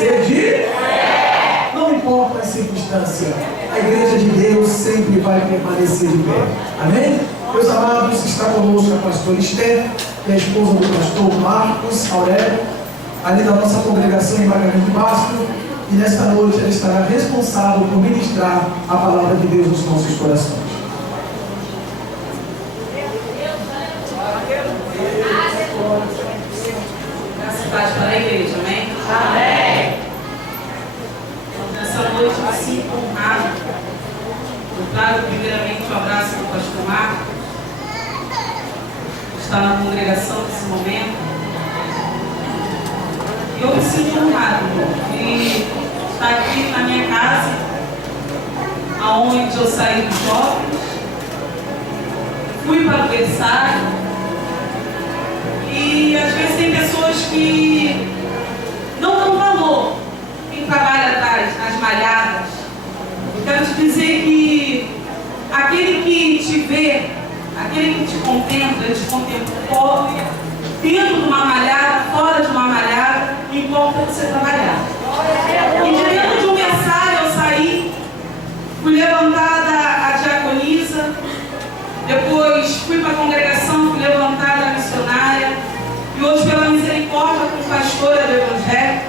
permanecer de pé. Não importa a circunstância, a igreja de Deus sempre vai permanecer de pé. Amém? Meus amados, está conosco a pastora Esther, que é a esposa do pastor Marcos Aurélio, ali da nossa congregação em Margarida de Basto, e nesta noite ela estará responsável por ministrar a palavra de Deus nos nossos corações. Graças para a igreja, amém? Amém. Nessa noite eu me sinto honrado. Eu trago primeiramente um abraço do pastor Marcos, que está na congregação nesse momento. E eu me sinto honrado de estar aqui na minha casa, aonde eu saí dos jovens, fui para o berçário. E às vezes tem pessoas que não dão valor quem trabalha atrás, nas malhadas. Eu quero te dizer que aquele que te vê, aquele que te contempla, ele te contemplou dentro de uma malhada, fora de uma malhada, não importa você trabalhar. E de dentro de um berçário eu saí, fui levantada a diaconisa, depois fui para a congregação, fui levantada a missionária, e hoje pela misericórdia como pastora do Evangelho.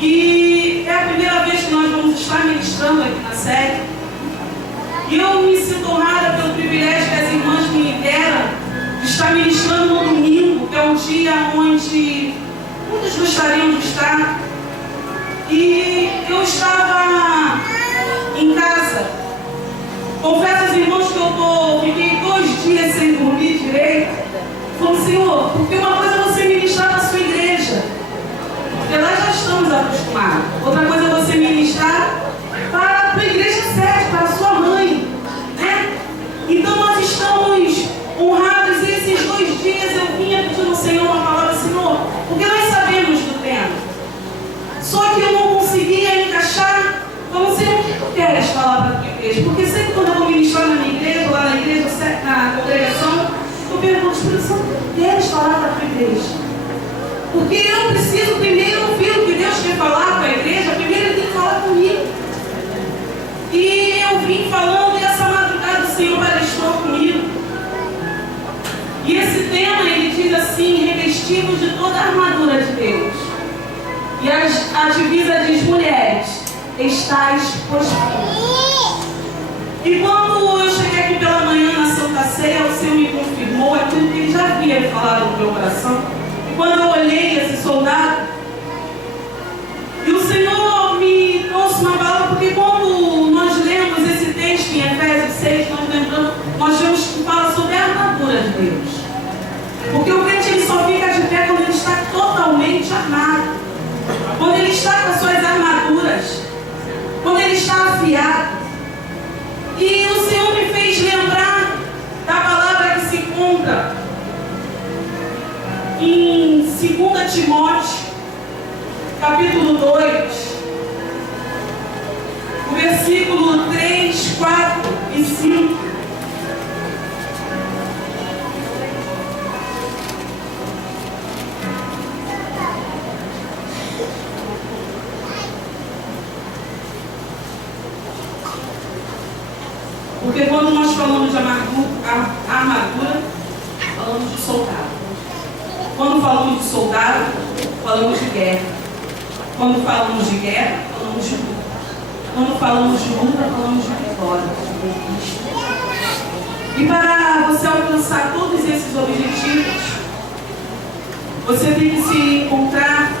E é a primeira vez que nós vamos estar ministrando aqui na sede. E eu me sinto honrada pelo privilégio que as irmãs me deram de estar ministrando no domingo, que é um dia onde muitos gostariam de estar. E eu estava em casa. Confesso aos irmãos que fiquei 2 dias sem dormir direito. Falei, Senhor, porque uma coisa é você ministrar na sua igreja, porque lá já estamos acostumados. Outra coisa é você ministrar para a igreja sede, para a sua mãe, né? Então nós estamos honrados e esses 2 dias eu vinha pedindo ao Senhor uma palavra, Senhor, porque nós sabemos do tempo. Só que eu não conseguia encaixar. Então, Senhor, o que tu queres falar para a tua igreja? Porque sempre quando eu vou ministrar na minha igreja, lá na igreja, na congregação, eu pergunto, Espírito Santo, o que queres falar para a tua igreja? Porque eu preciso primeiro ouvir o que Deus quer falar com a igreja, primeiro Ele tem que falar comigo. E eu vim falando e essa madrugada o Senhor palestrou comigo. E esse tema, ele diz assim, revestidos de toda a armadura de Deus. E a divisa diz, mulheres, estáis postos. E quando eu cheguei aqui pela manhã na Santa Ceia, o Senhor me confirmou aquilo que Ele já havia me falado no meu coração. E quando eu olhei esse soldado, e o Senhor me trouxe uma palavra, porque quando nós lemos esse texto em Efésios 6, nós vemos que fala sobre a armadura de Deus. Porque o crente ele só fica de pé quando ele está totalmente armado. Quando ele está com as suas armaduras. Quando ele está afiado. E o Senhor me fez lembrar da palavra que se encontra em 2 Timóteo, capítulo 2, o versículo 3, 4 e 5. Porque quando nós falamos de armadura, falamos de soldado. Quando falamos de soldado, falamos de guerra. Quando falamos de guerra, falamos de luta. Quando falamos de luta, falamos de vitória, de conquista. E para você alcançar todos esses objetivos, você tem que se encontrar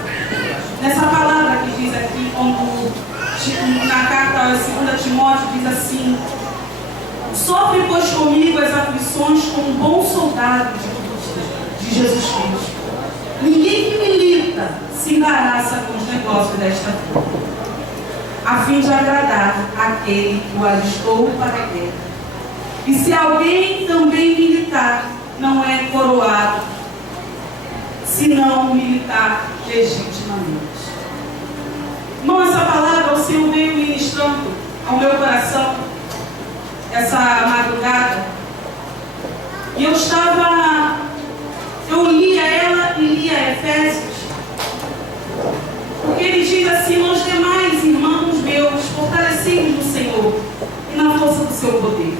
nessa palavra que diz aqui, quando na carta a 2 Timóteo diz assim: sofre, pois, comigo as aflições como um bom soldado de Jesus Cristo. Ninguém que milita se embaraça com os negócios desta vida, a fim de agradar aquele que o alistou para a guerra. E se alguém também militar, não é coroado, senão militar legitimamente. Irmão, essa palavra o Senhor veio ministrando ao meu coração essa madrugada. E eu lia ela e lia Efésios, seu poder.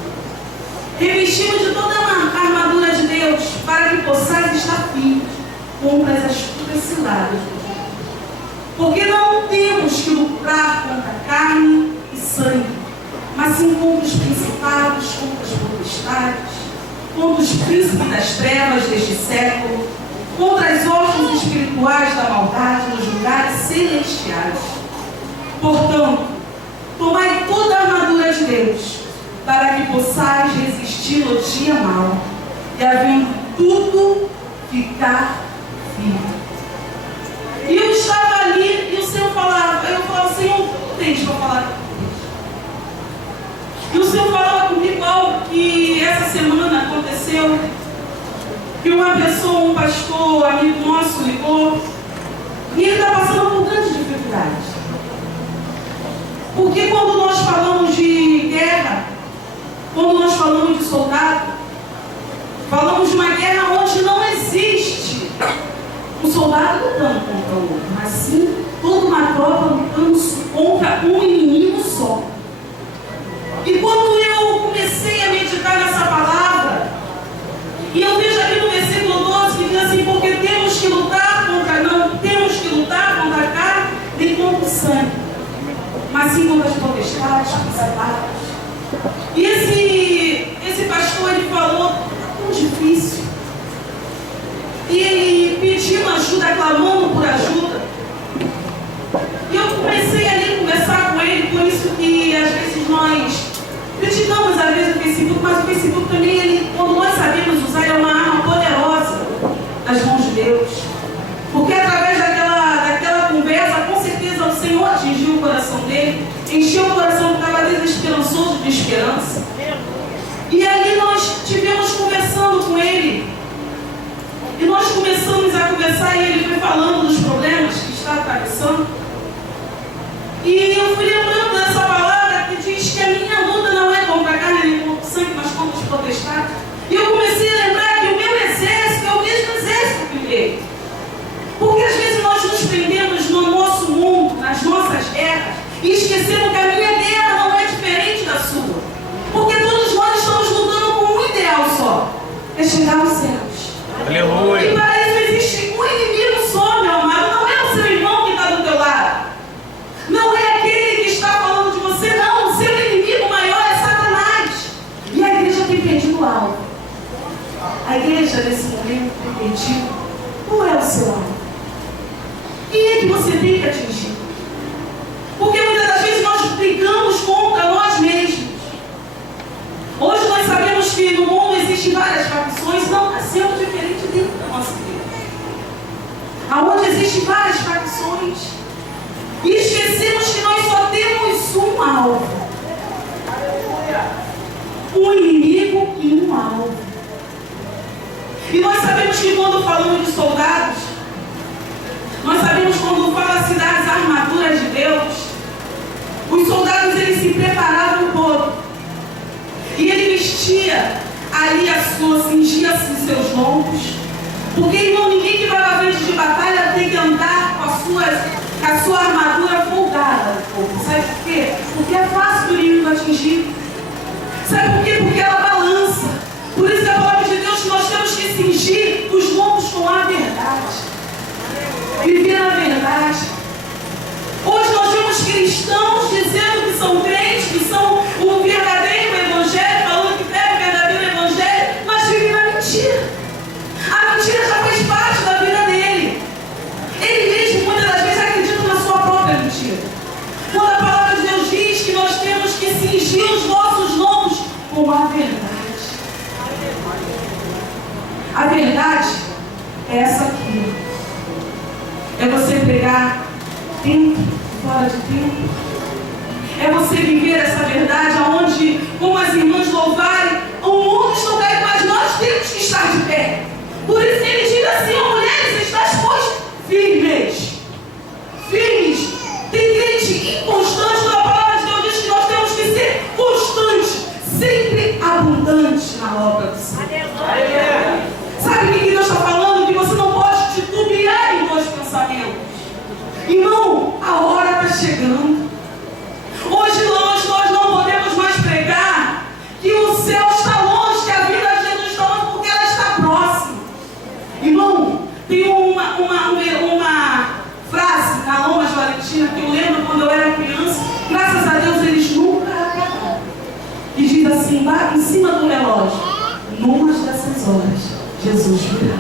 Revestimos de toda a armadura de Deus, para que possais estar firmes contra as astutas ciladas do diabo. Porque não temos que lutar contra carne e sangue, mas sim contra os principados, contra as potestades, contra os príncipes das trevas deste século, contra as hostes espirituais da maldade nos lugares celestiais. Portanto, tomai toda a armadura de Deus, para que possais resistir no dia mau, e havendo tudo, ficar firme. E eu estava ali, e o Senhor falava, eu falava, Senhor, o que tens para falar comigo? E o Senhor falava comigo algo que essa semana aconteceu, que uma pessoa, um pastor, amigo nosso, ligou, e ele está passando por grandes dificuldades. Porque quando nós falamos de guerra, quando nós falamos de soldado, falamos de uma guerra onde não existe um soldado lutando contra o outro, mas sim toda uma tropa lutando contra um inimigo só. E quando eu comecei a meditar nessa palavra, e eu vejo aqui no versículo 12 que diz assim: porque temos que lutar contra a carne e contra o sangue, mas sim contra as potestades, principados. E esse pastor, ele falou tão difícil. E ele pedindo ajuda, clamando por ajuda. E eu comecei ali a conversar com ele, por isso que às vezes nós criticamos às vezes o Facebook, mas o Facebook também, ele, quando nós sabemos usar, é uma arma poderosa nas mãos de Deus. Porque através daquela conversa, com certeza o Senhor atingiu o coração dele, encheu o coração que estava desesperançoso de esperança. E ali nós estivemos conversando com ele. E nós começamos a conversar e ele foi falando dos problemas que está atravessando. E eu fui lembrando dessa palavra que diz que a minha luta não é contra a carne nem contra o sangue, mas contra os potestades. E eu comecei a lembrar que o meu exército é o mesmo exército que ele. Porque às vezes nós nos prendemos no nosso mundo, nas nossas guerras, e esquecemos que a minha guerra não é diferente da sua. Porque todos nós estamos lutando com um ideal só: é chegar aos céus. Aleluia. E para isso existe um inimigo só, meu amado. Não é o seu irmão que está do teu lado. Não é aquele que está falando de você, não. O seu inimigo maior é Satanás. E a igreja tem perdido o alvo. A igreja, nesse momento, tem perdido. Qual é o seu alvo? Quem é que você tem que atingir? Porque muitas das vezes nós brigamos contra nós mesmos. Hoje nós sabemos que no mundo existem várias facções, não nasceu diferente dentro da nossa igreja. Aonde existem várias facções. E esquecemos que nós só temos um alvo. Um inimigo e um alvo. E nós sabemos que quando falamos de soldados, nós sabemos quando fala-se das armaduras de Deus, os soldados eles se preparavam todo. E ele vestia ali cingia-se os seus lombos. Porque, irmão, ninguém que vai à frente de batalha tem que andar com a sua armadura folgada. Sabe por quê? Porque é fácil do inimigo atingir. Sabe por quê? Porque ela balança. Por isso que a palavra de Deus, nós temos que cingir os lombos com a verdade. Viver na verdade. Hoje nós vemos cristãos dizendo que são crentes, que são o verdadeiro evangelho, falando que pega o verdadeiro evangelho, mas vivem na mentira. A mentira já faz parte da vida dele. Ele mesmo, muitas das vezes, acredita na sua própria mentira. Quando a palavra de Deus diz que nós temos que cingir os nossos lombos com a verdade. A verdade é essa aqui. É você pregar tempo fora de tempo. É você viver essa verdade aonde, como as irmãs louvarem, o mundo está caído, mas nós temos que estar de pé. Por isso ele diz assim: ó, mulheres, estáis pois firmes. Firmes. Tem crente inconstante, na palavra de Deus diz que nós temos que ser constantes, sempre abundantes na obra do Senhor. Sabe o que Deus está falando? Que você não pode titubear em dois pensamentos. Irmão, a hora está chegando. Hoje nós não podemos mais pregar em cima do relógio. Numa dessas horas, Jesus virá.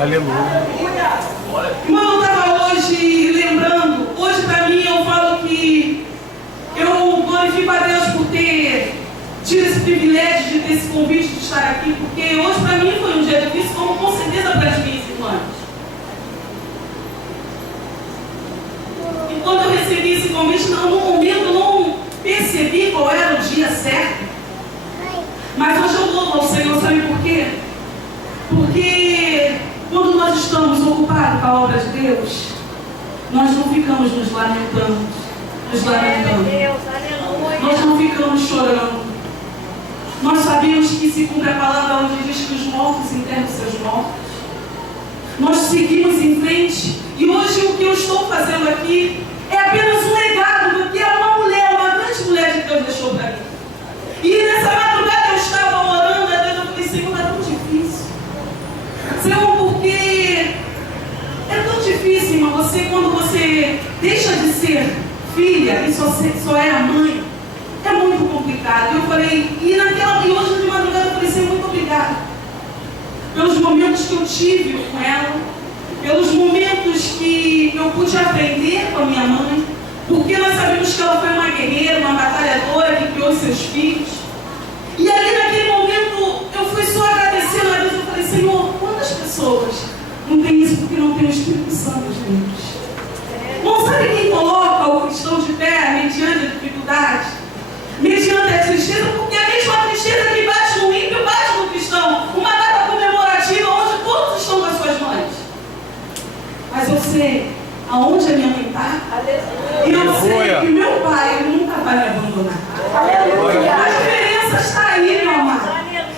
Aleluia. Irmão, eu estava hoje lembrando, hoje para mim eu falo que eu glorifico a Deus por ter tido esse privilégio de ter esse convite de estar aqui, porque hoje para mim foi um dia difícil, como com certeza para as minhas irmãs. E quando eu recebi esse convite, no momento eu não percebi qual era o dia certo. Mas hoje eu louvo ao Senhor, sabe por quê? Porque quando nós estamos ocupados com a obra de Deus, nós não ficamos nos lamentando. Nós não ficamos chorando. Nós sabemos que se cumpre a palavra onde diz que os mortos enterram seus mortos. Nós seguimos em frente. E hoje o que eu estou fazendo aqui é apenas um legado do que uma grande mulher de Deus deixou para mim. E nessa madrugada eu estava orando a Deus, eu falei, Senhor, é tão difícil. Senhor, porque é tão difícil, irmã, quando você deixa de ser filha e só é a mãe, é muito complicado. Eu falei, e hoje de madrugada eu falei, Senhor, muito obrigada pelos momentos que eu tive com ela, pelos momentos que eu pude aprender com a minha mãe, porque nós sabemos que ela foi uma guerreira, uma batalhadora que criou seus filhos. E ali naquele momento eu fui só agradecendo a Deus. Eu falei, Senhor, quantas pessoas não tem isso porque não tem o Espírito Santo deles? Não sabe quem coloca o cristão de pé mediante a dificuldade, mediante a tristeza? Porque a mesma tristeza que bate no ímpio, bate no cristão. Uma data comemorativa onde todos estão com as suas mães. Mas eu sei aonde a minha mãe está. E eu sei que meu pai ele nunca vai me abandonar. Aleluia. A diferença está aí, meu amado.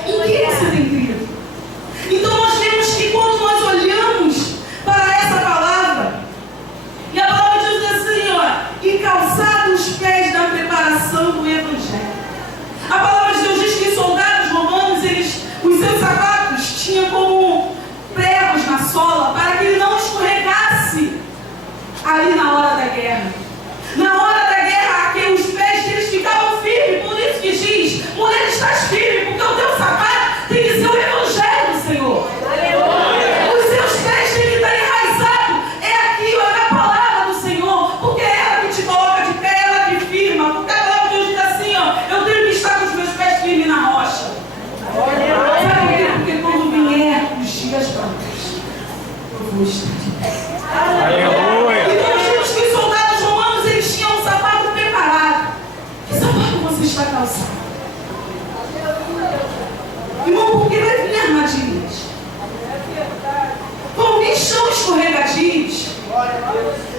Em quem você tem crido? Então nós vemos que quando nós olhamos para essa palavra, e a palavra diz assim, ó, e calçados os pés da preparação do Evangelho. A palavra de Deus diz que os soldados romanos, os seus sapatos tinham como pregos na sola para que ele não escorregasse ali na hora da guerra. Na hora da guerra, os pés deles ficavam firmes. Por isso que diz, mulher, estás firme, porque o teu sapato tem que ser o Evangelho do Senhor. Aleluia. Os seus pés têm que estar enraizados. É aqui, é na palavra do Senhor, porque é ela que te coloca de pé, é ela que firma. Porque a palavra de Deus diz assim, ó, eu tenho que estar com os meus pés firmes na rocha. Sabe por quê? Porque quando vier os dias brancos, eu vou estar de pé. Aleluia. Então nós vimos que os soldados romanos eles tinham um sapato preparado. Que sapato você está calçando? Irmão, porque vai vir armadilhas. Vão vir chão escorregadios.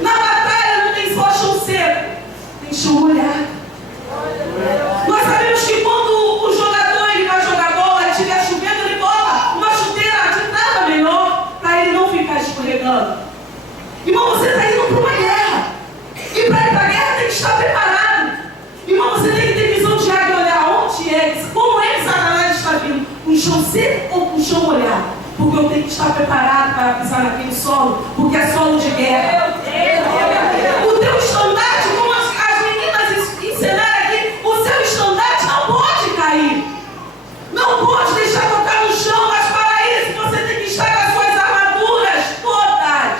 Na batalha não tem só chão seco, tem chão molhado. Nós sabemos que quando o jogador ele vai jogar bola e estiver chovendo, ele coloca uma chuteira de nada melhor para ele não ficar escorregando. Irmão, você está indo para uma guerra. E para ir para a guerra tem que estar preparado. Irmão, você tem que ter visão de águia e olhar onde é, como é que Satanás está vindo. Com chão seco ou com chão molhado? Porque eu tenho que estar preparado para pisar naquele solo, porque é solo de guerra. O teu estandarte, como as meninas ensinaram aqui, o seu estandarte não pode cair. Não pode deixar tocar no chão, mas para isso você tem que estar com as suas armaduras todas.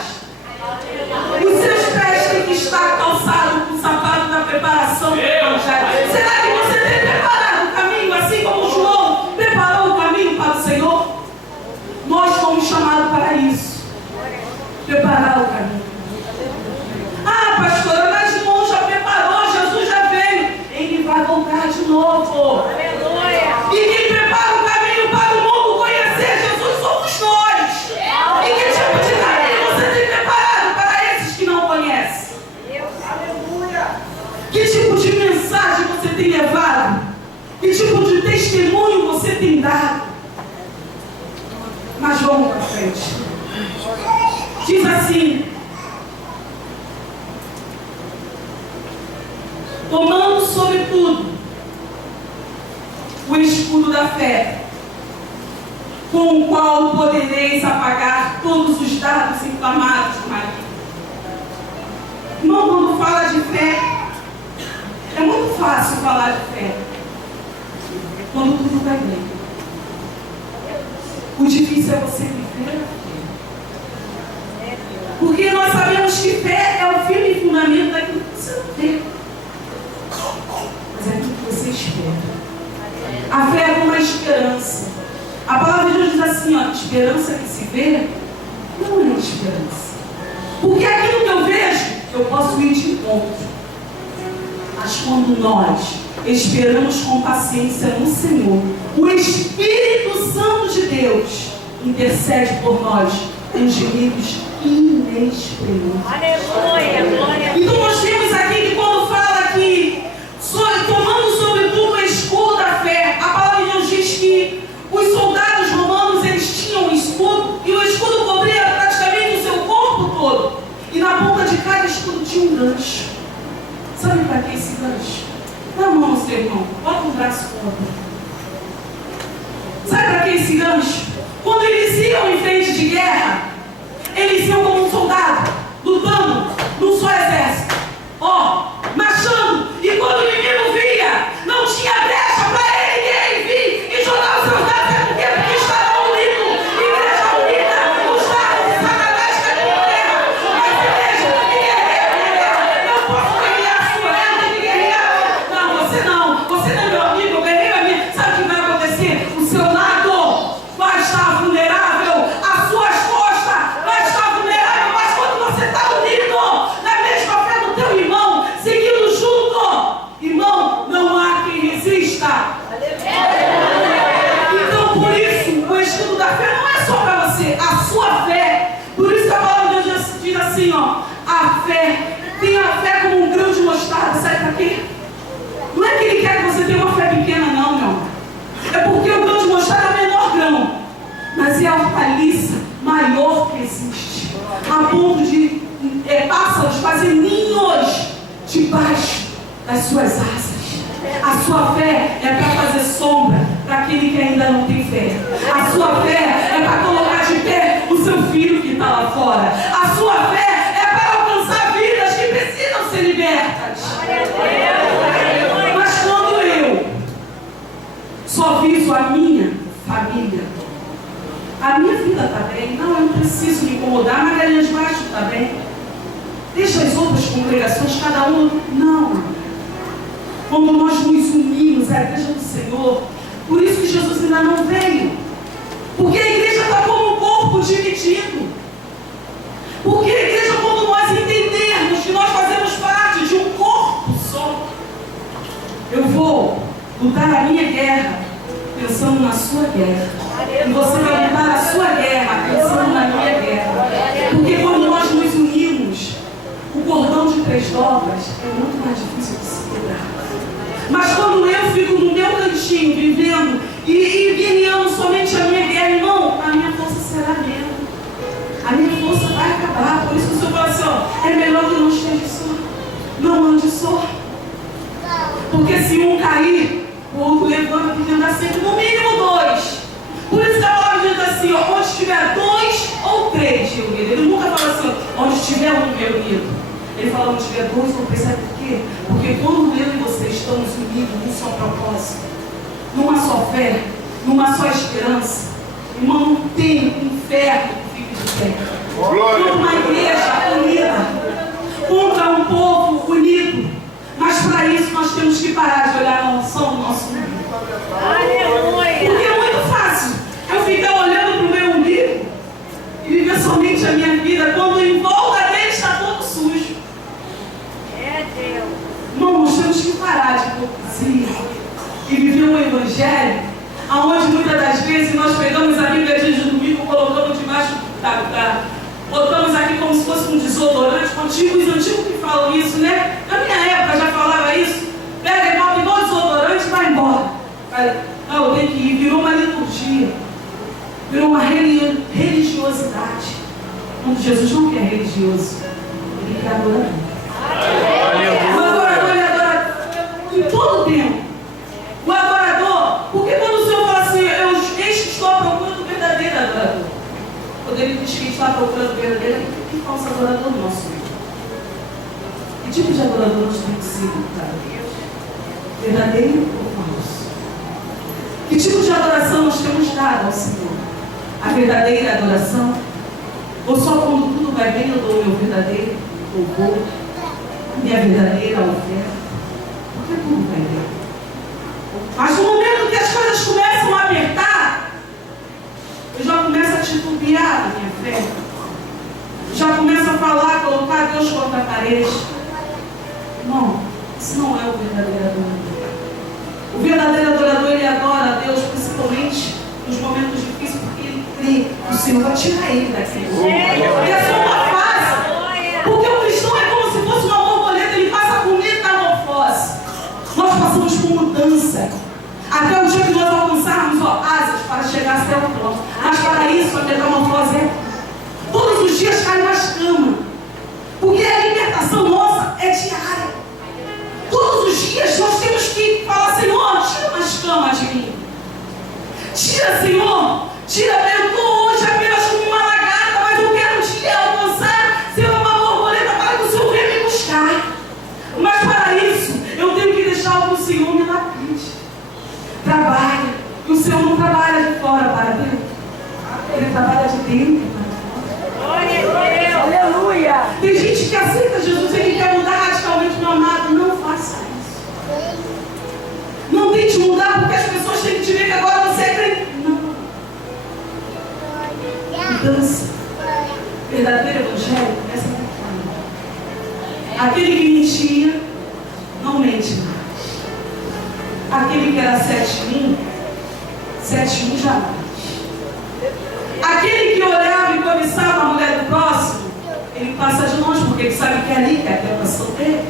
Os seus pés têm que estar calçados com o sapato da preparação do Evangelho. Será que você tem preparado o caminho, assim como João preparou o caminho para o Senhor? Nós fomos chamados para isso. Preparar o caminho. Ah, pastora, mas João já preparou, Jesus já veio. Ele vai voltar de novo. E quem prepara o caminho para o mundo conhecer Jesus somos nós. E que tipo de caminho você tem preparado para esses que não conhecem? Que tipo de mensagem você tem levado? Que tipo de testemunho você tem dado? Mas vamos para frente. Diz assim: tomando sobretudo o escudo da fé, com o qual podereis apagar todos os dardos inflamados do maligno. Irmão, quando fala de fé, é muito fácil falar de fé. quando tudo vai bem. O difícil é você viver. Porque nós sabemos que fé é o firme fundamento daquilo que você não vê, mas é aquilo que você espera. A fé é como a esperança. A palavra de Deus diz assim, ó, esperança que se vê não é esperança. Porque aquilo que eu vejo, eu posso ir de encontro. Mas quando nós esperamos com paciência no Senhor, o Espírito Santo de Deus intercede por nós com gemidos inexprimíveis. Aleluia, glória a Deus. Então nós temos aqui que quando fala que tomando sobretudo o escudo da fé, a palavra de Deus diz que os soldados romanos eles tinham um escudo e o escudo cobria praticamente o seu corpo todo. E na ponta de cada escudo tinha um gancho. Sabe para que esse gancho? Dá a mão ao seu irmão, bota um braço contra. Sabe para que esse gancho? Quando eles iam em frente de guerra, eles iam como um soldado, lutando num só exército, marchando, e quando o inimigo via, não tinha brecha para ele vir e jogar os seus dados, é porque estavam unidos, igreja unida, os dados de Satanás que é por terra, mas igreja que guerreira, não posso guerrear a sua, eu tenho que guerrear, não, você não é meu amigo, eu guerreio a minha, sabe o que vai acontecer? O seu lado vai estar vulnerável, as suas costas vai estar vulnerável, mas quando você está unido na mesma fé do teu irmão, seguindo junto, irmão, não há quem resista. Então por isso, o escudo da fé não é só para você, a sua fé. Por isso que a palavra de Deus diz assim, a fé, tem a fé como um grão de mostarda, sabe para quê? Não é que ele quer que você tenha uma fé pequena, não, meu amor. É porque o grão de mostarda é o menor grão, mas é a hortaliça maior que existe, a ponto de pássaros fazer ninhos debaixo das suas asas. A sua fé é para fazer sombra para aquele que ainda não tem fé. A sua fé é para colocar de pé o seu filho que está lá fora. A sua fé é para alcançar vidas que precisam ser libertas. Mas quando eu só viso a minha família, a minha vida está bem, não, eu não preciso me incomodar, Magalhães Baixo está bem, deixa as outras congregações, cada um, não. Quando nós nos unimos à igreja do Senhor, por isso que Jesus ainda não veio, porque a igreja está como um corpo dividido, porque a igreja, quando nós entendermos que nós fazemos parte de um corpo só, eu vou lutar a minha guerra pensando na sua guerra, e você vai lutar a sua guerra pensando na minha guerra, porque quando nós nos unimos, o cordão de 3 dobras é muito mais difícil de se quebrar. Mas quando eu fico no meu cantinho, vivendo e guerreando somente a minha guerra, irmão, a minha força será menos. A minha força vai acabar. Por isso que o Senhor fala assim, é melhor que eu não esteja só. Não ande só. Porque se um cair, o outro levanta, porque anda sempre, no mínimo 2. Por isso que a palavra diz assim, onde estiver 2 ou 3 reunidos. Ele nunca fala assim, onde estiver um reunido. Ele fala, onde tiver 2 ou 3, sabe por quê? Porque quando eu e você estamos unidos num só propósito, numa só fé, numa só esperança, irmão, não tem inferno que fique de pé. Contra uma igreja unida, contra um povo unido. Mas para isso nós temos que parar de olhar só o nosso umbigo. Porque é muito fácil eu ficar olhando para o meu umbigo e viver somente a minha vida quando em volta dele está todo sujo. Irmão, nós temos que parar de hipocrisia e viver um evangelho onde muitas das vezes nós pegamos a Bíblia de domingo, colocamos debaixo botamos aqui como se fosse um desodorante antigo, os antigos que falam isso, né? Na minha época já falava isso. Pega e bota igual desodorante e vai embora. Não, eu tenho que ir. Virou uma liturgia, virou uma religiosidade. Quando Jesus não quer religioso, ele quer adorador. O adorador, ele adora em todo o tempo. O adorador, porque quando o Senhor fala assim, eis que estou à procura do verdadeiro adorador. Quando ele diz que está procurando o verdadeiro, que falso adorador nosso? Que tipo de adorador nós temos sido, cara? Verdadeiro ou falso? Que tipo de adoração nós temos dado ao Senhor? A verdadeira adoração? Ou só quando tudo vai bem eu dou o meu verdadeiro louvor, minha verdadeira oferta? Porque tudo vai bem. Mas no momento que as coisas começam a apertar, eu já começo a titubear a minha fé. Já começo a falar, colocar Deus contra a parede. Não, isso não é o verdadeiro adorador. O verdadeiro adorador, ele adora a Deus, principalmente nos momentos difíceis, porque ele crê que o Senhor vai tirar ele daquele. E é só uma fase. Porque o cristão é como se fosse uma borboleta, ele passa por metamorfose. Nós passamos por mudança. Até o dia que nós alcançarmos asas para chegar até o trono. Mas para isso, a metamorfose é todos os dias cai mais cama. Porque a libertação nossa é diária. Todos os dias nós temos que falar, Senhor, tira mais cama de mim. Tira, Senhor, tira, eu estou hoje apenas como uma lagarta, mas eu quero um dia alcançar, ser uma borboleta para que o Senhor venha me buscar. Mas para isso, eu tenho que deixar o Senhor me lapide. Trabalha. E o Senhor não trabalha de fora para dentro. Ele trabalha de dentro para fora. Glória a Deus. Aleluia. Tem gente que aceita Jesus, ele quer mudar radicalmente, meu amado. Não faça isso. Não tente mudar porque as pessoas têm que te ver que agora você é crente. Não. Mudança. Verdadeiro evangelho, essa é a forma. Aquele que mentia, não mente mais. Aquele que era 7-1, 7-1 jamais. Aquele que olhava e cobiçava a mulher do próximo, ele passa de longe, porque ele sabe que é ali que é a tentação dele.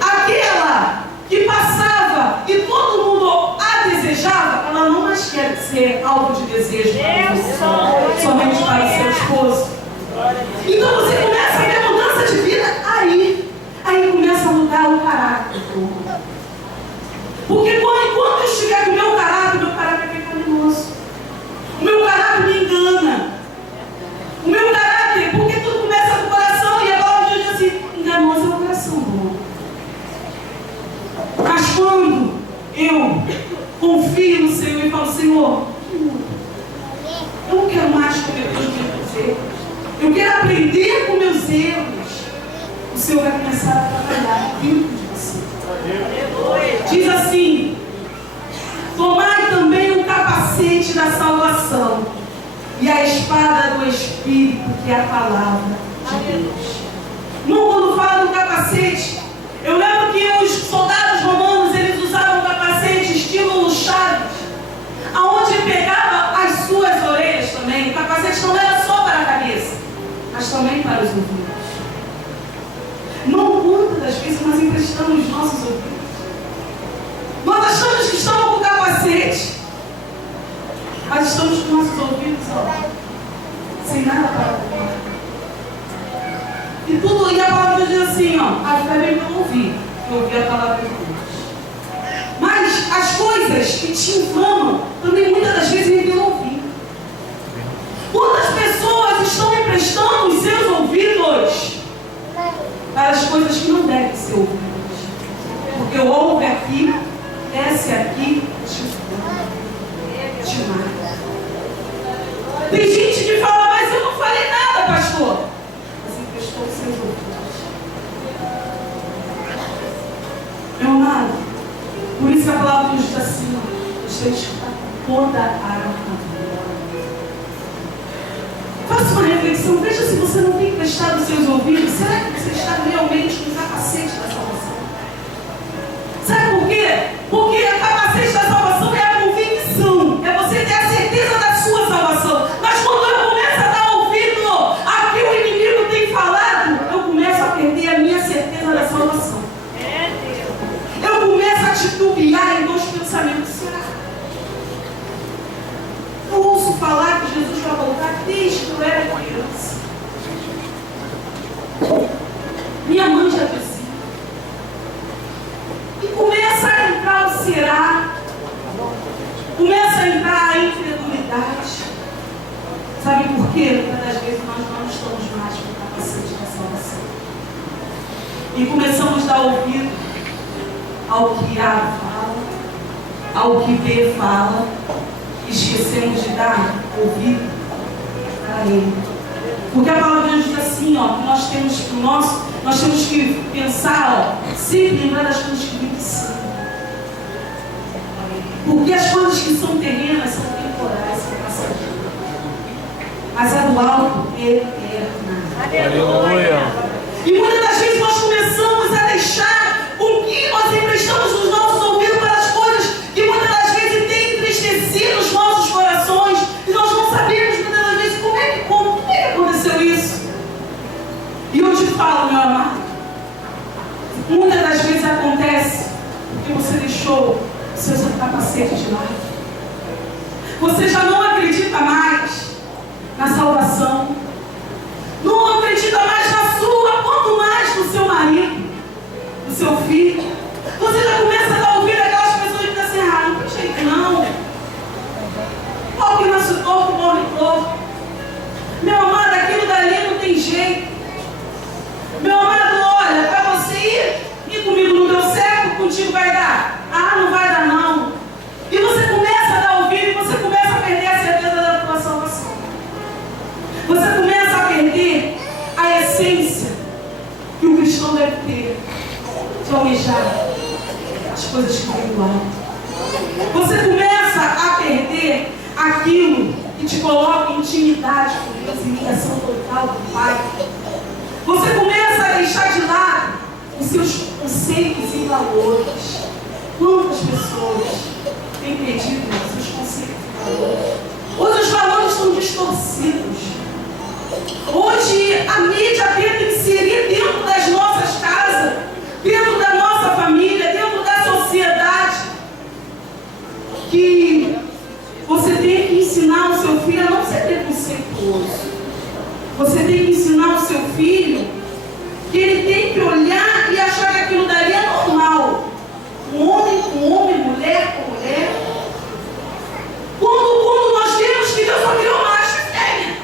Aquela que passava e todo mundo a desejava, ela não mais quer ser alvo de desejo somente para seu esposo. Então você começa a ver mudança de vida aí. Aí começa a mudar o caráter. Porque enquanto eu estiver com o meu caráter é pecaminoso. O meu caráter me engana. O meu caráter, porque tudo começa no coração e a palavra diz assim, enganoso é o coração bom. Mas quando eu confio no Senhor e falo, Senhor, eu não quero mais cometer os meus erros. Eu quero aprender com meus erros. O Senhor vai começar a trabalhar dentro de você. Diz assim, tomai também o capacete da salvação e a espada do Espírito, que é a palavra de Deus. Não, quando fala do capacete, eu lembro que os soldados romanos, eles usavam capacete estilo Chaves, aonde pegava as suas orelhas também. O capacete não era só para a cabeça, mas também para os ouvidos. Não, quantas das vezes nós emprestamos nossos ouvidos? Nós achamos que estamos com capacete, mas estamos com nossos ouvidos, sem nada para ouvir. E a palavra diz assim, a fé vem pelo ouvir, e ouvir a palavra de Deus. Mas as coisas que te inflamam, também muitas das vezes vêm pelo ouvir. Quantas pessoas estão emprestando os seus ouvidos para as coisas que não devem ser ouvidas? Porque ouve aqui, desce aqui, te mata. Tem gente que fala, mas eu não falei nada, pastor. Mas emprestou os seus ouvidos. Meu amado, por isso a palavra nos diz assim, você tem que escutar toda a armadura. Faça uma reflexão, veja se você não tem emprestado os seus ouvidos. Será que você está realmente com o capacete da salvação? Sabe por quê? Porque o capacete da salvação é a convicção, é você ter a certeza da sua salvação. Mas quando eu começo a dar ouvido a que o inimigo tem falado, eu começo a perder a minha certeza da salvação. Eu começo a titubear em meus pensamentos. Será? Eu ouço falar que Jesus vai voltar desde que eu era criança. Minha mãe já dizia. E começa a entrar o será, começa a entrar a incredulidade. Sabe por quê? Muitas das vezes nós não estamos mais com o capacete da salvação. E começamos a dar ouvido ao que Iago fala, ao que vê, fala, e esquecemos de dar ouvido a Ele. Porque a palavra de Deus diz assim, ó, que nós temos que pensar, ó, sempre lembrar das coisas que vêm de cima. Porque as coisas que são terrenas são temporais, são passageiras. Mas a do alto é eterna. Aleluia. E muitas das vezes nós começamos a deixar com que nós emprestamos os nossos ouvidos para as coisas que muitas das vezes têm entristecido os nossos corações. E nós não sabemos muitas das vezes como é que aconteceu isso. E eu te falo, meu amado, muitas das vezes acontece porque você deixou o seu capacete de lado. Você já não acredita mais na salvação. Não acredita mais na sua, quanto mais no seu marido, no seu filho. Você já começa a ouvir aquelas pessoas que dizem assim, ah, não tem jeito não. Qual que nasce torto, morre torto. Meu amado, aquilo dali não tem jeito. Meu amado, olha, para você ir comigo não deu certo, contigo vai dar. Ah, não vai dar não. E você começa a dar ouvido e você começa a perder a certeza da tua salvação. Você começa a perder a essência que o cristão deve ter de almejar as coisas que vêm do alto. Você começa a perder aquilo que te coloca em intimidade com Deus, em ligação total com o Pai. Você começa a deixar de lado os seus conceitos e valores. Quantas pessoas têm perdido os seus conceitos e valores? Hoje os valores estão distorcidos. Hoje a mídia tenta inserir dentro das nossas casas, dentro da nossa família, dentro da sociedade, que você tem que ensinar o seu filho a não ser preconceituoso. Você tem que ensinar o seu filho que ele tem que olhar e achar que aquilo dali é normal. Um homem com homem, mulher com mulher. Quando nós temos que Deus só criou macho e fêmea.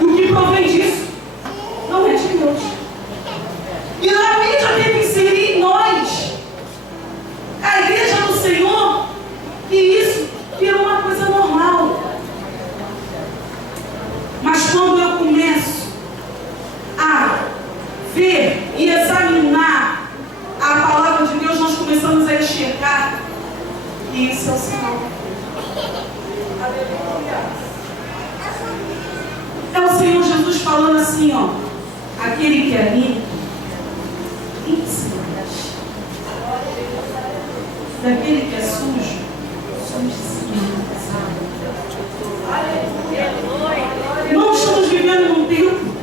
E o que provém disso não é de Deus. E a mídia tem que inserir em nós, a igreja do Senhor, que isso virou uma coisa normal. Mas quando eu começo a ver e examinar a palavra de Deus, nós começamos a enxergar que isso é o sinal. É o Senhor Jesus falando assim, ó, aquele que é limpo, ensina. Daquele que é sujo, suje-se. Não estamos vivendo num tempo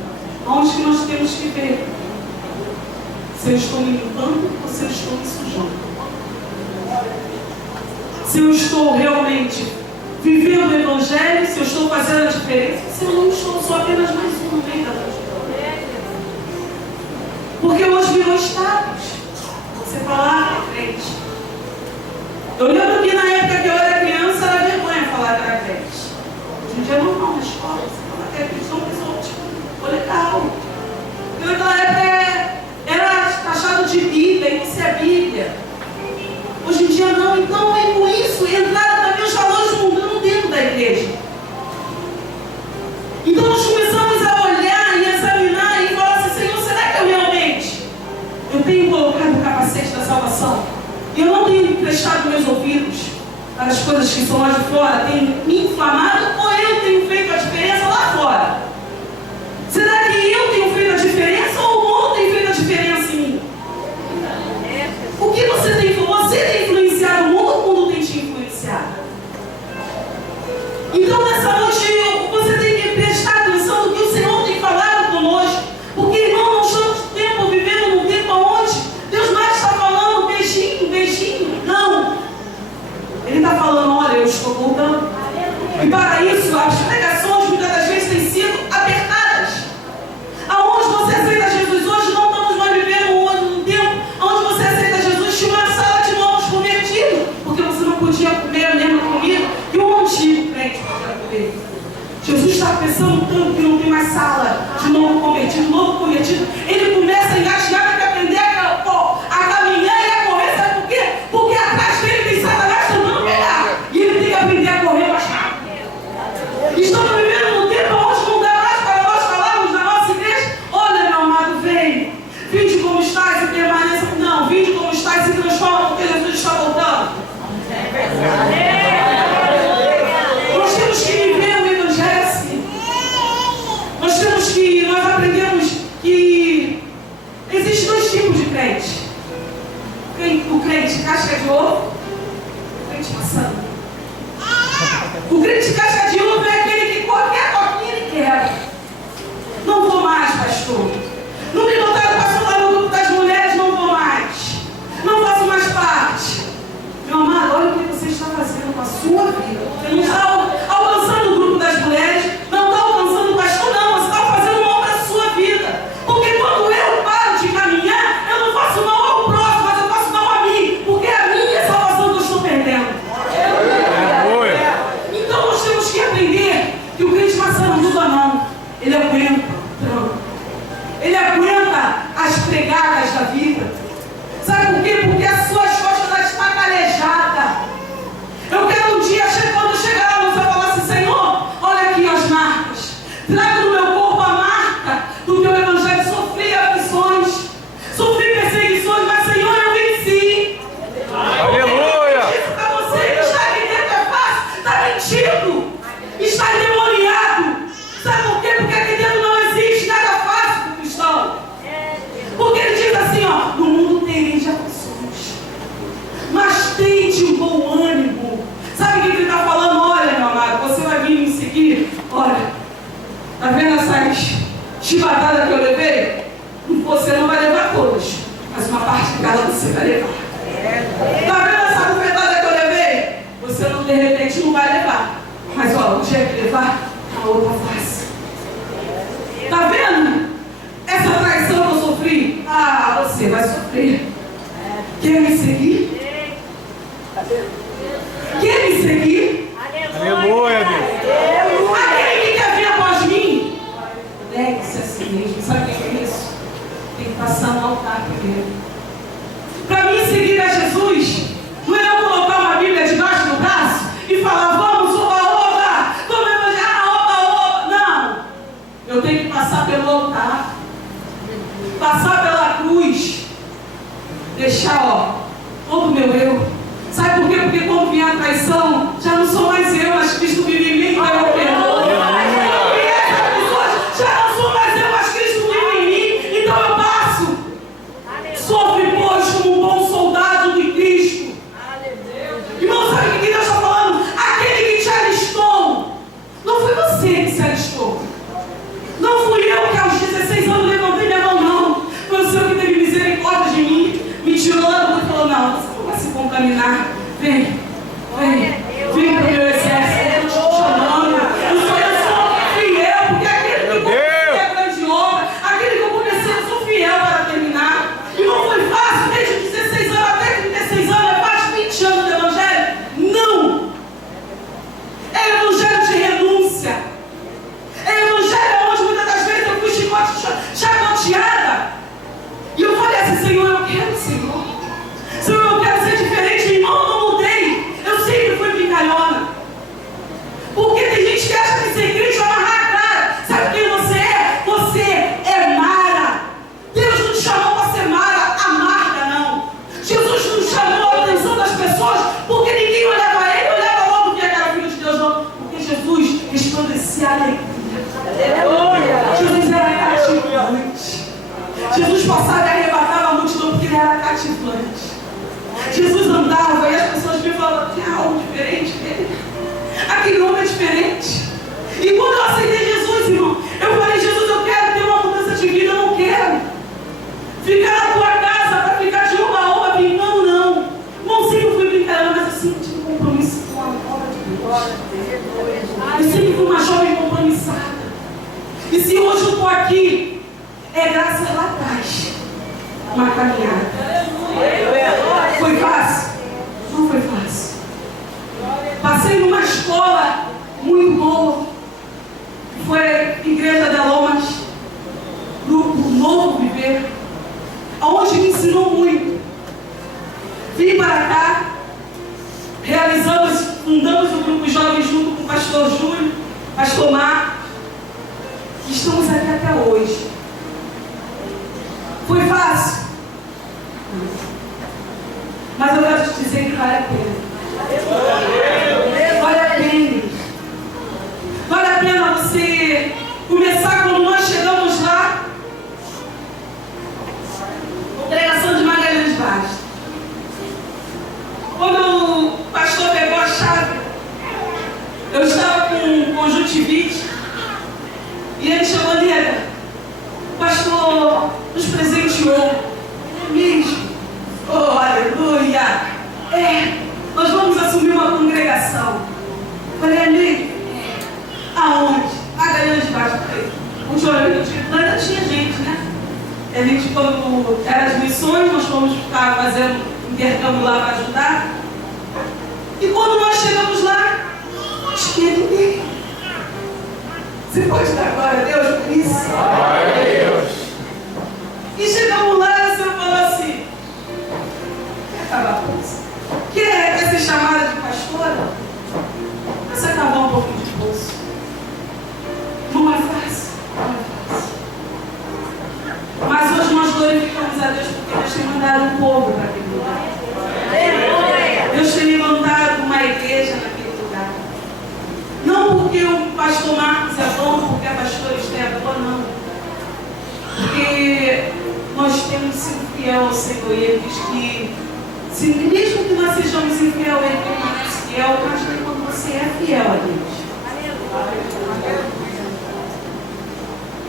onde nós temos que ver se eu estou me limpando ou se eu estou me sujando. Se eu estou realmente vivendo o Evangelho, se eu estou fazendo a diferença, se eu não estou, sou apenas mais um no meio da multidão. Porque hoje virou status. Você falar é crente. Eu lembro que na época que eu era criança era vergonha falar que era crente. Hoje em dia é normal na escola. Você fala que é cristão, pessoal, tipo, legal. Eu naquela época era taxado de Bíblia, e isso é Bíblia. Hoje em dia não. Então é com isso entraram também os valores mundanos dentro da igreja. Então nós começamos a olhar e examinar e falar assim, Senhor, será que eu realmente tenho colocado o capacete da salvação? E eu não tenho emprestado meus ouvidos para as coisas que são lá de fora, tenho me inflamado, ou eu tenho feito a diferença lá fora? Será que eu tenho feito a diferença ou o mundo tem feito a diferença em mim? O que você tem influenciado o mundo ou o mundo tem te influenciado? Então nessa noite você tem que prestar atenção no que o Senhor tem falado conosco, porque irmão, não estamos vivendo num tempo onde Deus mais está falando beijinho, não. Ele está falando, olha, eu estou voltando. E para isso as pregações muitas das vezes têm sido apertadas. Aonde você aceita Jesus hoje, não estamos mais vivendo um tempo onde você aceita Jesus, tinha uma sala de novos convertidos, porque você não podia comer, lembra comigo, e um antigo crente podia comer. Jesus está pensando tanto que não tem mais sala de novo convertido, ele começa a engatinhar, tem que aprender a caminhar e a correr, sabe por quê? Porque crente maçã. O crente casca de uva é aquele que qualquer toquinha ele quebra. Não vou mais, pastor. Não me botaram pastor lá no grupo das mulheres, não vou mais. Não faço mais parte. Meu amado, olha o que você está fazendo com a sua vida. Você não está alcançando o grupo das mulheres, não está alcançando o pastor, não. Você está fazendo mal para a sua vida. Porque quando eu paro de caminhar, eu não faço mal ao próximo, mas eu faço mal a mim. Porque é a minha salvação que eu estou perdendo. Então nós temos que aprender que o crente maçã não muda, não. Ele aguenta. Ele aguenta as pregadas da vida. Sabe por quê? Porque as suas costas estão calejadas. Eu quero um dia, quando chegar lá, você falar assim: Senhor, olha aqui as marcas. Traga no meu corpo a marca do teu evangelho. Sofri aflições, sofri perseguições, mas Senhor, eu venci. Aleluia! Isso para você que está aqui dentro é fácil. Está mentindo. Está endemoniado. Sabe por quê? Porque aqui dentro não existe nada fácil para o cristão. Porque ele diz assim, ó: no mundo tereis aflições, mas tende um bom ânimo. Sabe o que ele está falando? Olha, meu amado, você vai vir me seguir. Olha, tá vendo essas chibatadas que eu levei? Você não vai levar todas, mas uma parte de cada você vai levar. Tá vendo essa bufetada que eu levei? Você não, de repente não vai levar, mas ó, o dia que levar, a outra face. Tá vendo essa traição que eu sofri? Ah, você vai sofrer. Quer me seguir? Quer me seguir? Aleluia, Deus. Aquele que quer vir após mim, negue-se a si mesmo. Sabe o que é isso? Tem que passar no altar primeiro. Para mim seguir a Jesus, não é eu colocar uma Bíblia debaixo do braço e falar: vamos, oba, vamos evangelizar, oba. Não. Eu tenho que passar pelo altar, passar pela cruz, deixar, ó, todo o meu eu. Sabe por quê? Porque quando vier a traição, já não sou mais eu, mas Cristo vive em mim, então eu perdoo. Quando vier essa pessoa, já não sou mais eu, mas Cristo vive em mim, então eu passo. Sofre, pois, como um bom soldado de Cristo. Irmão, sabe o que Deus está falando? Aquele que te alistou, não foi você que se alistou. Não fui eu que aos 16 anos levantei minha mão, não. Foi o Senhor que teve misericórdia de mim, me tirou lá do mundo e falou: não, você não vai se contaminar. Vem para o meu exército, eu estou te chamando. Eu sou fiel, porque aquele que comecei a grande obra, aquele que eu comecei, eu sou fiel para terminar. E não foi fácil, desde 16 anos até 36 anos, é fácil 20 anos do evangelho? Não! É evangelho de renúncia. É evangelho onde muitas das vezes eu fui chacoteada. E eu falei assim: Senhor, eu quero, Senhor. Senhor, eu quero ser diferente. Irmão, eu não mudei. Eu sempre fui brincalhona. Porque tem gente que acha que ser crente é amarrar a cara. Sabe quem você é? Você é Mara. Deus não te chamou para ser Mara, amarga, não. Jesus não chamou a atenção das pessoas porque ninguém olhava a ele, olhava logo que era filho de Deus, não. Porque Jesus resplandecia a alegria. Jesus era cativante. Jesus passava e arrebatava a multidão porque ele era cativante. Jesus andava e as pessoas me falavam: tem algo diferente dele. Aquele homem é diferente. E quando eu aceitei Jesus, irmão, eu falei: Jesus, eu quero ter uma mudança de vida. Eu não quero ficar na tua casa para ficar de uma a uma brincando, não. Não sempre fui brincando, mas eu sempre tive compromisso com a obra de Deus. Eu sempre fui uma jovem compromissada. E se hoje eu estou aqui, é graças lá atrás. Uma caminhada. Foi fácil? Não foi fácil. Passei numa escola muito boa. Foi a Igreja da Lomas, Grupo Novo Viver, onde me ensinou muito. Vim para cá, fundamos o Grupo Jovem junto com o pastor Júlio, pastor Marcos. Estamos aqui até hoje. Foi fácil? Mas eu quero te dizer que vale a pena. Vale a pena. Vale a pena você começar quando nós chegamos lá. Pregação de Magalhães Bastos. Quando o pastor pegou Falei, amigo, aonde? A galinha de baixo. O Jorge ainda tinha gente, né? A gente, quando era as missões, nós fomos ficar fazendo intercâmbio lá para ajudar. E quando nós chegamos lá, não tinha ninguém. Você pode dar glória a Deus por isso? Glória a Deus. E chegamos lá e o Senhor falou assim: quer acabar com isso? Quer ser chamada de pastora? Você acabar um pouquinho de bolso. Não é fácil. Não é fácil. Mas hoje nós glorificamos a Deus porque Deus tem mandado um povo para aquele lugar. Deus tem levantado uma igreja naquele lugar. Não porque o pastor Marcos é bom, porque a pastora Esther é boa, não. Porque nós temos sido fiel ao Senhor e Ele diz que, mesmo que nós sejamos infiel, Ele permanece fiel, mas também quando você é fiel a Deus.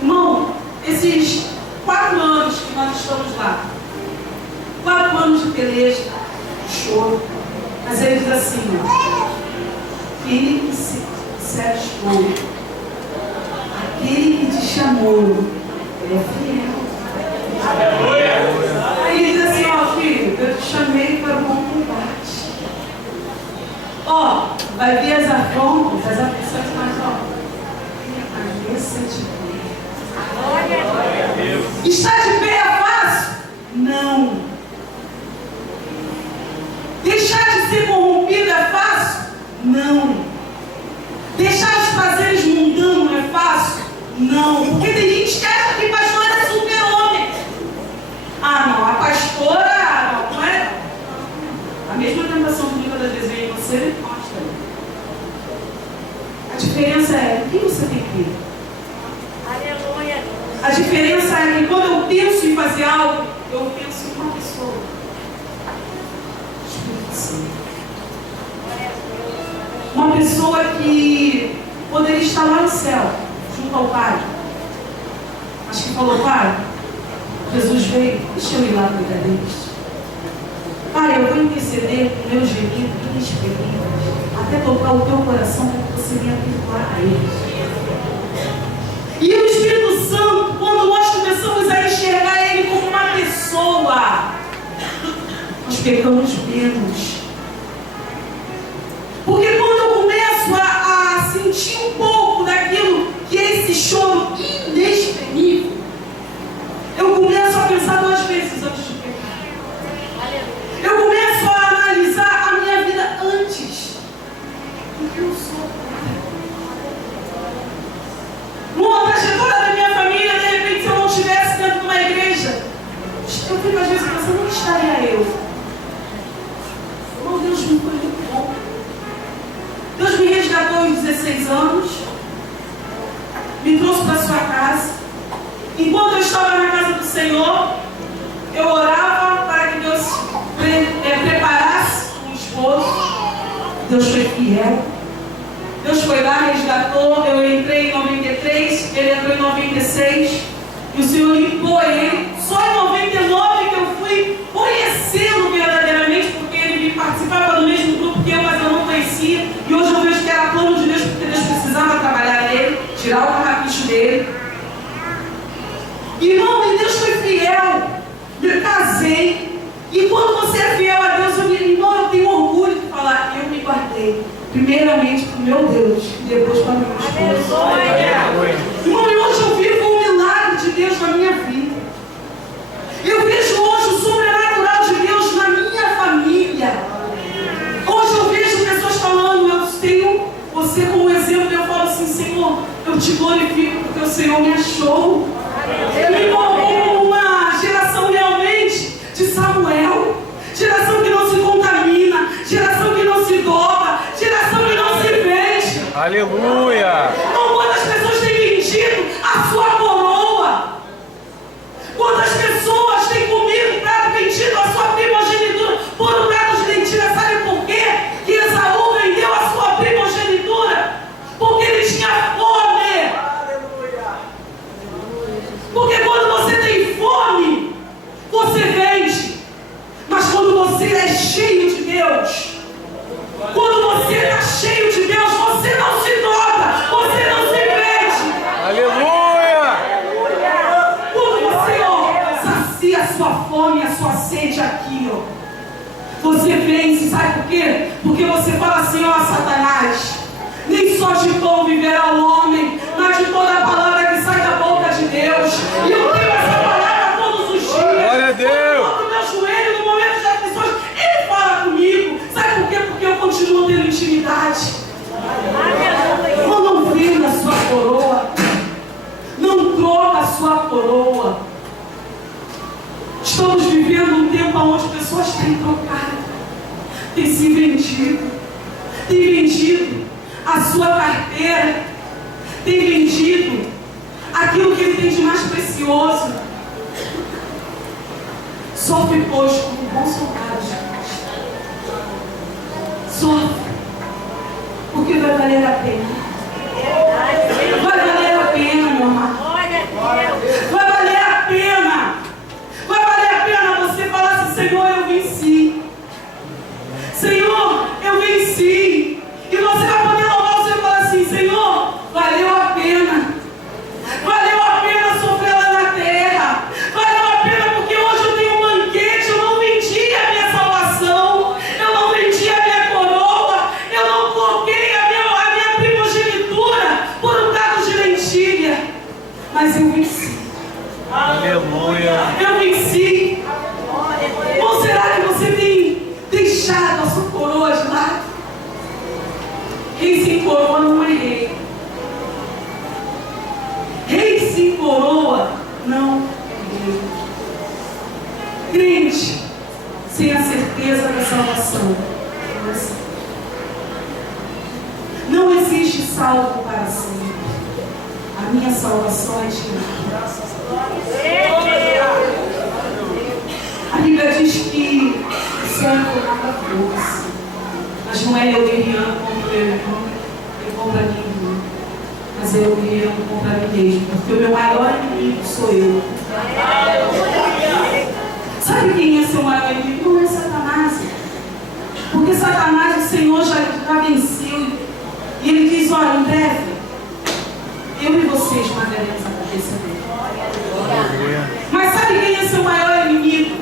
Irmão, esses 4 anos que nós estamos lá, 4 anos de peleja, de choro, mas Ele diz assim, ó, aquele que se achou, aquele que te chamou, Ele é fiel. Aí ele diz assim, ó, filho, eu te chamei para o bom combate. Ó, vai vir as afrontas, as aflições, mas ó, permaneça de pé. Está de pé é fácil? Não. Deixar de ser corrompido é fácil? Não. Deixar os prazeres mundanos é fácil? Não. Porque tem gente que acha que pastor é super-homem. Ah, não, a pastora não é. A mesma tentação que muitas das vezes vem em você, mostra. A diferença é o que você tem que ir. Aleluia. A diferença é que quando eu penso em fazer algo, eu penso em uma pessoa. Espírito Santo. Uma pessoa que poderia estar lá no céu, junto ao Pai. Mas que falou, Pai, Jesus veio, deixa eu ir lá cuidar deles. Pai, eu vou interceder com meus gemidos inexprimíveis, até tocar o teu coração para que você venha perdoar a eles. E o Espírito Santo, quando nós começamos a enxergar Ele como uma pessoa, nós pecamos menos. Porque quando eu começo a sentir um pouco daquilo que é esse choro inexprimível, eu começo a pensar 2 vezes antes de pecar. Eu começo a analisar a minha vida antes do que eu sou. Uma trajetória da minha família, de repente, se eu não estivesse dentro de uma igreja, eu fico às vezes pensando, onde estaria eu? Oh, Deus me foi muito bom. Deus me resgatou aos 16 anos, me trouxe para a sua casa. Enquanto eu estava na casa do Senhor, eu orava para que Deus preparasse um esposo. Deus foi fiel. Deus foi lá, resgatou. Eu entrei em 93, ele entrou em 96. E o Senhor limpou ele. Só em 99 que eu fui conhecê-lo verdadeiramente, porque ele participava do mesmo grupo que eu, mas eu não conhecia. E hoje eu vejo que era plano de Deus, porque Deus precisava trabalhar nele, tirar o carrapicho dele. Irmão, e Deus foi fiel. Eu casei. E quando você é fiel a Deus, eu tenho orgulho de falar, eu me guardei. Primeiramente para o meu Deus, e depois para o meu esposo. Irmão, e hoje eu vivo o milagre de Deus na minha vida. Eu vejo hoje o sobrenatural de Deus na minha família. Hoje eu vejo pessoas falando, eu tenho você como exemplo, eu falo assim, Senhor, eu te glorifico porque o Senhor me achou. Ele me colocou uma geração realmente de Samuel. Geração que não se contamina, geração que não se dobra, geração que não se vende. Aleluia! Então, quantas pessoas têm vendido a sua coroa? Quantas pessoas têm comido prato vendido a sua primogenitura por um prato de lentilha? Sabe por quê? Que Esaú vendeu a sua primogenitura? Porque ele tinha fome. Porque quando você tem fome, você vende. Mas quando você é cheio de Deus, quando você está cheio de Deus, você Você vence, sabe por quê? Porque você fala assim: ó, Satanás, nem só de pão viverá o homem, mas de toda a palavra que sai da boca de Deus. E eu tenho essa palavra todos os dias. Glória a Deus. Eu coloco meu joelho no momento das aflições, Ele fala comigo. Sabe por quê? Porque eu continuo tendo intimidade. Eu não vendo a sua coroa, não troca a sua coroa. Estamos vivendo um tempo onde pessoas têm trocado, têm se vendido, têm vendido a sua carteira, têm vendido aquilo que ele tem de mais precioso. Sofre, pois, como bom soldado de Cristo. Sofre, porque vai valer a pena. Vai valer a pena, meu amado. Vai valer a pena. Vai valer a pena você falar assim: Senhor, eu venci. Senhor, eu venci. E você vai poder louvar o Senhor e falar assim: Senhor, valeu a pena. Valeu a pena sofrer lá na terra. Valeu a pena porque hoje eu tenho um banquete. Eu não vendi a minha salvação. Eu não vendi a minha coroa. Eu não coloquei a minha primogenitura por um prato de lentilha. Mas eu venci. Aleluia. Eu venci. Ou será que você tem deixado a sua coroa de lado? Quem se coroa não é rei. Rei sem coroa não é rei. Crente sem a certeza da salvação não é salvo. Não existe salvo para sempre. A minha salvação é de Deus. A Bíblia diz que o céu é tornado a força, mas não é eu guerreando contra o meu irmão e contra a minha irmã, mas é eu guerreando contra mim mesmo, porque o meu maior inimigo sou eu. Sabe quem é seu maior inimigo? Não é Satanás, porque Satanás, o Senhor já venceu, e ele diz: olha, em breve eu e você esmagaremos a cabeça dele. Mas sabe quem é seu maior inimigo?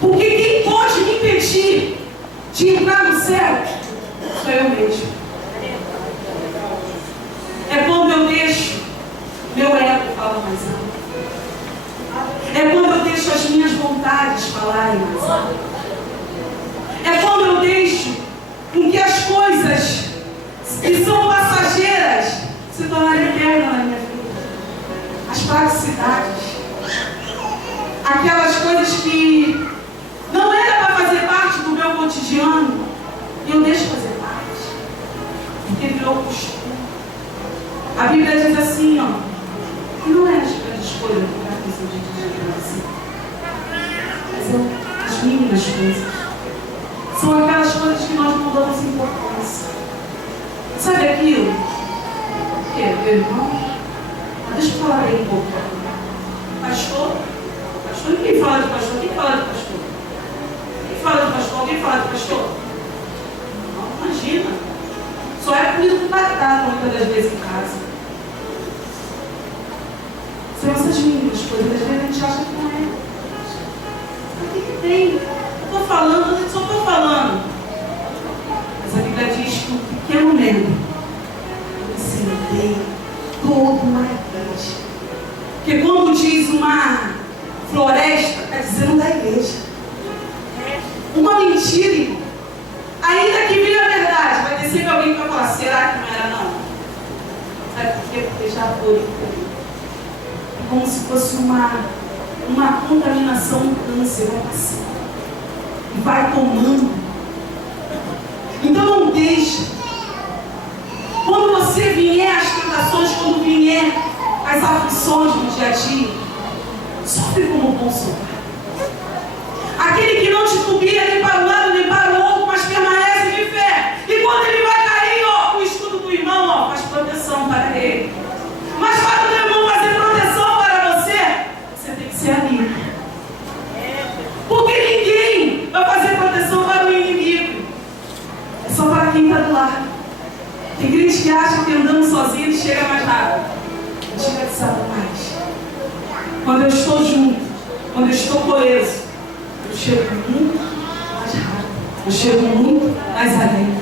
Porque quem pode me impedir de entrar no céu sou eu mesmo. É quando eu deixo meu ego falar mais alto. É quando eu deixo as minhas vontades falarem mais alto. É quando eu deixo com que as coisas que são passageiras se tornarem eternas na minha vida. As praticidades. Aquelas coisas que não era para fazer parte do meu cotidiano, e eu deixo fazer parte, porque virou costume. A Bíblia diz assim, ó, que não é as grandes coisas que a pessoa de Deus, mas são as mínimas coisas. São aquelas coisas que nós não damos importância. Sabe aquilo? O que? Meu irmão? Deixa eu falar aí um pouco. Pastor? Pastor? Quem fala de pastor? Quem fala de pastor? Quem fala de pastor? Alguém fala de pastor? Não, imagina. Só é comida com batata muitas das vezes em casa. São essas mínimas coisas. Às vezes a gente acha que não é. Mas o que tem? Eu estou falando, eu só estou falando. Mas a Bíblia diz que um pequeno membro incendeia todo uma igreja. Porque quando diz uma floresta, está dizendo da igreja. Uma mentira, irmão. Ainda que venha a verdade, vai ter sempre alguém que vai falar: será que não era não? Sabe por quê? Porque já foi. É como se fosse uma contaminação, um câncer, vai passando. E vai tomando. Então não deixa. Quando você vier as tentações, quando vier as aflições do dia a dia, sofre como um bom soldado. Aquele que não titubia nem para um lado nem para o outro, mas permanece de fé. E quando ele vai cair, ó, o escudo do irmão, ó, faz proteção para ele. Mas para o teu irmão fazer proteção para você, você tem que ser amigo. Porque ninguém vai fazer proteção para o inimigo. É só para quem está do lado. Tem gente que acha que andando sozinho ele chega mais rápido. Chega de Satanás. Quando eu estou junto, quando eu estou coeso, eu chego muito mais rápido, eu chego muito mais além.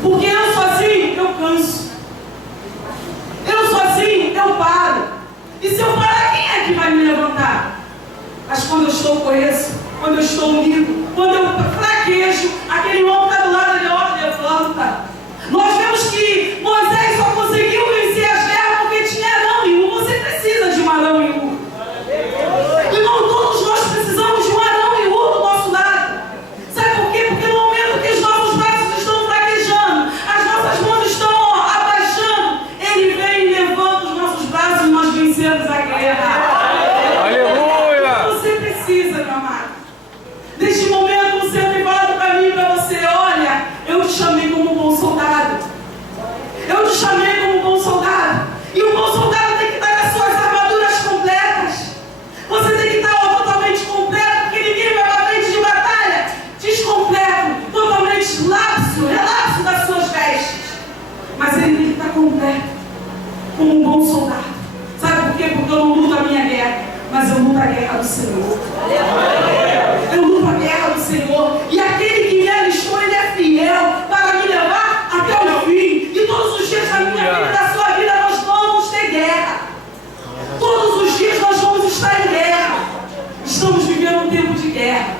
Porque eu sozinho, eu canso. Eu sozinho, eu paro. E se eu parar, quem é que vai me levantar? Mas quando eu estou coeso, quando eu estou unido, quando eu fraquejo, aquele irmão que está do lado, ele olha, levanta. Nós vemos que Moisés só conseguiu vencer as guerras porque tinha Arão e Hur. Você precisa de um Arão e Hur. Irmão, todos nós precisamos de um Arão e Hur do nosso lado. Sabe por quê? Porque no momento que os nossos braços estão fraquejando, as nossas mãos estão abaixando, Ele vem e levanta os nossos braços e nós vencemos a guerra. Aleluia! Você precisa, meu amado. Neste momento, o Senhor tem falado para mim e para você: olha, eu te chamei como um bom soldado. Eu te chamei como um bom soldado. E o bom soldado tem que estar com as suas armaduras completas. Você tem que estar totalmente completo, porque ninguém vai para frente de batalha descompleto, totalmente relapso das suas vestes. Mas ele tem que estar completo, como um bom soldado. Sabe por quê? Porque eu não luto a minha guerra, mas eu luto a guerra do Senhor. Eu luto a guerra do Senhor. E aquele que me alistou, ele é fiel para me levar até o fim. E todos os dias da minha vida e da sua vida nós vamos ter guerra. Todos os dias nós vamos estar em guerra. Estamos vivendo um tempo de guerra.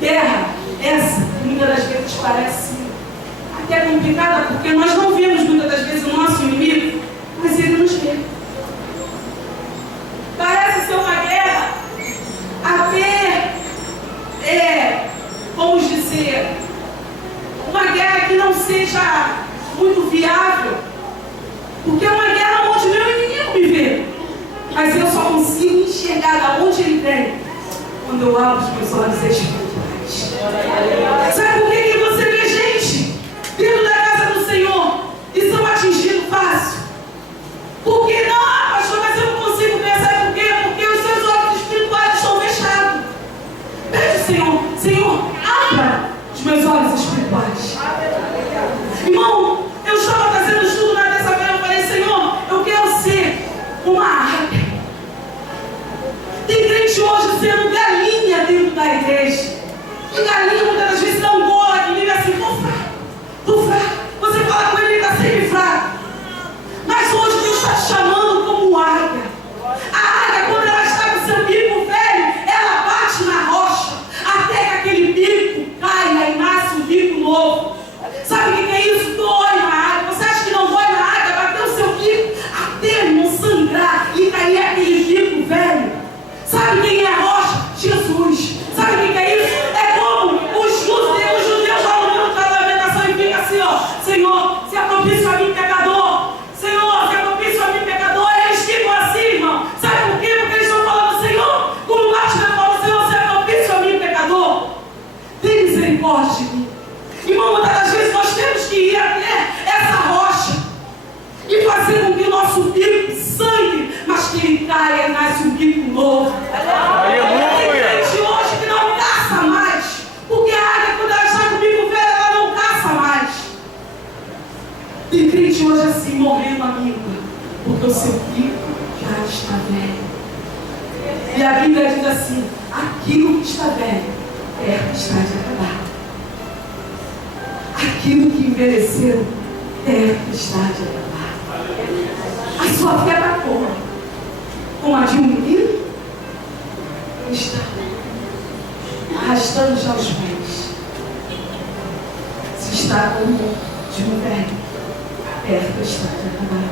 Guerra essa que muitas das vezes parece até complicada, porque nós não vemos muitas das vezes o nosso inimigo, mas ele nos vê. Parece ser uma guerra até, vamos dizer, uma guerra que não seja muito viável, porque é uma guerra onde meu inimigo me vê, mas eu só consigo enxergar de onde ele vem quando eu abro os meus olhos espirituais. Sabe por que você vê gente dentro da casa do Senhor e são atingidos fácil? Porque não, pastor, mas eu não consigo ver. Sabe por quê? Porque os seus olhos espirituais estão fechados. Pede ao Senhor: Senhor, abra os meus olhos espirituais. Irmão, eu estava fazendo estudo na terça-feira. Eu falei: Senhor, eu quero ser uma águia. Tem crente hoje sendo galinha dentro da igreja. E galinha muitas das vezes não gola, que vive assim: tô fraco. Você fala com ele, ele está sempre fraco. Mas hoje Deus está te chamando como águia. A águia, quando ela está com seu bico velho, ela bate na rocha até que aquele bico caia e nasce um bico novo. Sabe o que é isso? Dói na águia. Você acha que não dói na águia? Bater o seu bico até não sangrar e cair aquele bico velho. Sabe quem é a rocha? Jesus. Sabe o que é isso? É como os judeus lá no livro da Lamentação e fica assim, ó: Senhor, se é propício a mim, pecador. Senhor, se é propício a mim, pecador. Eles ficam assim, irmão. Sabe por quê? Porque eles estão falando: Senhor, como bate na palma, Senhor, se é propício a mim, pecador. Tem misericórdia de mim. Irmão, muitas das vezes nós temos que ir até essa rocha e fazer com que o nosso bico sangue, mas que ele caia e nasce um bico novo. Aleluia! Tem gente hoje que não caça mais, porque a águia, quando ela está com o bico velho, ela não caça mais. Tem crente hoje assim, morrendo, amigo, porque o seu bico já está velho. E a Bíblia diz assim: aquilo que está velho, perto está de acabar. Aquilo que envelheceu, perto está de acabar. A sua fé está como a de um menino? Está arrastando já os pés. Se está como de um velho, perto está de acabar.